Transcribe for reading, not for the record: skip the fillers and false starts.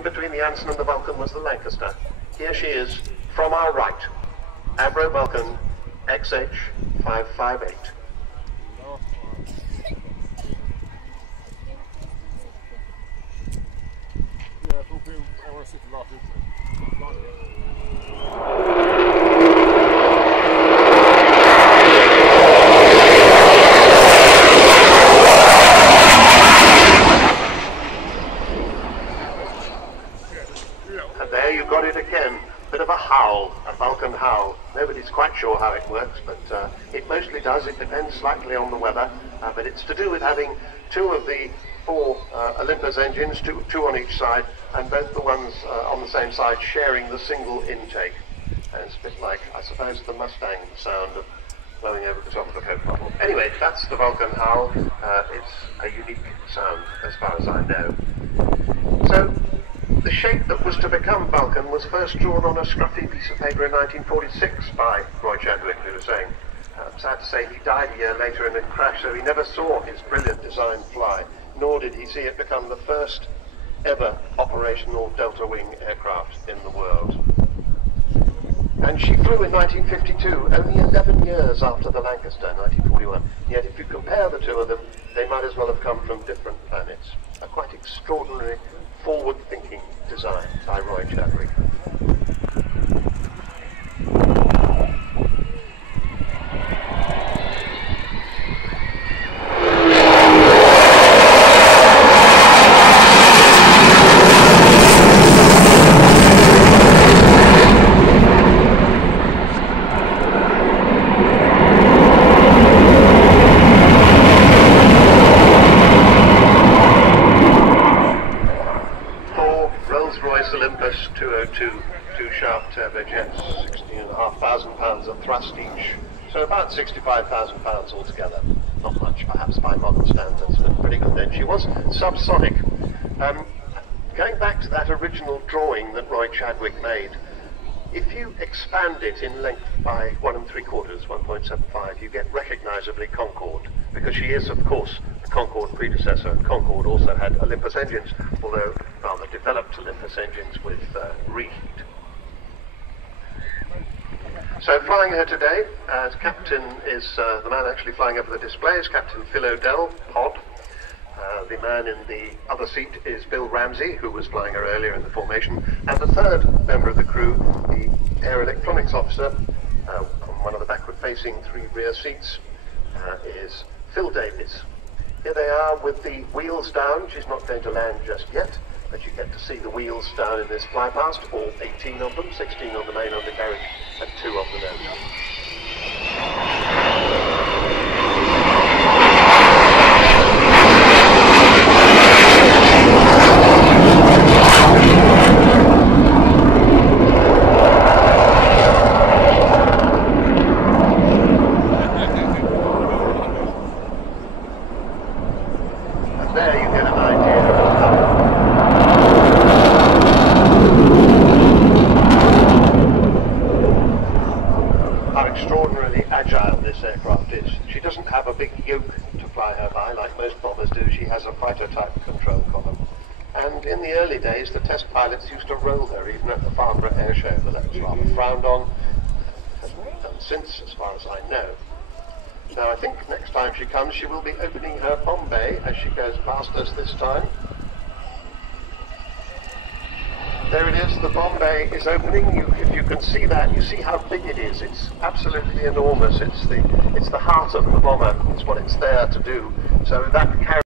in between the Anson and the Vulcan was the Lancaster. Here she is, from our right, Avro Vulcan XH558. And there you got it again, bit of a howl, a Vulcan howl. Nobody's quite sure how it works, but it mostly does. It depends slightly on the weather, but it's to do with having two of the four Olympus engines, two on each side, and both the ones on the same side sharing the single intake. And it's a bit like, I suppose, the Mustang sound of blowing over the top of a Coke bottle. Anyway, that's the Vulcan howl. It's a unique sound as far as I know. So, the shape that was to become Vulcan was first drawn on a scruffy piece of paper in 1946 by Roy Chadwick, we were saying. Sad to say, he died a year later in a crash, so he never saw his brilliant design fly, nor did he see it become the first ever operational delta wing aircraft in the world. And she flew in 1952, only 11 years after the Lancaster, 1941. Yet if you compare the two of them, they might as well have come from different planets. A quite extraordinary, forward-thinking design by Roy Chadwick. Olympus 202 two-shaft turbojets, 16,500 pounds of thrust each, so about 65,000 pounds altogether. Not much, perhaps, by modern standards, but pretty good then. She was subsonic. Going back to that original drawing that Roy Chadwick made, if you expand it in length by 1 3/4, 1.75, you get recognisably Concorde, because she is, of course, the Concorde predecessor, and Concorde also had Olympus engines, although rather developed Olympus engines with reheat. So flying her today, as captain is the man actually flying over the display is Captain Phil O'Dell, Pod. The man in the other seat is Bill Ramsey, who was flying her earlier in the formation, and the third member of the crew, the air electronics officer, on one of the backward-facing 3 rear seats, is Phil Davies. Here they are with the wheels down. She's not going to land just yet, but you get to see the wheels down in this flypast, all 18 of them, 16 on the main undercarriage and 2 on the nose. There you get an idea of how extraordinarily agile this aircraft is. She doesn't have a big yoke to fly her by like most bombers do. She has a fighter-type control column. And in the early days, the test pilots used to roll her even at the Farnborough Air Show, but that was rather frowned on. And since, as far as I know. Now I think next time she comes she will be opening her bomb bay as she goes past us this time. There it is, the bomb bay is opening. If you can see that, you see how big it is. It's absolutely enormous. It's the heart of the bomber. It's what it's there to do. So that carries